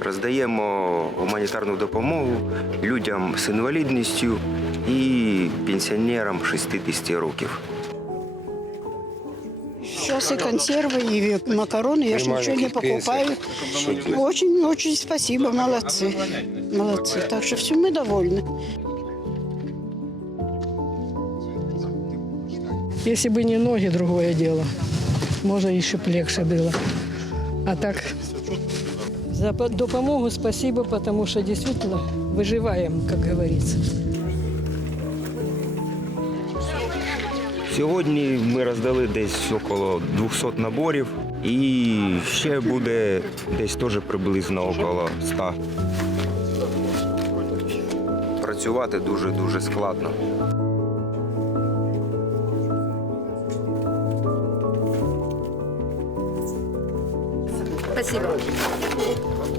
Роздаємо гуманітарну допомогу людям з інвалідністю і пенсіонерам 60 років. Сейчас и консервы, и макароны, я же ничего не покупаю. Очень, очень спасибо, молодцы. Молодцы. Так что все, мы довольны. Если бы не ноги, другое дело. Может, еще б легче было. А так, за допомогу спасибо, потому что действительно выживаем, как говорится. Сьогодні ми роздали десь около 200 наборів і ще буде десь теж приблизно около 100. Працювати дуже-дуже складно. Спасибо.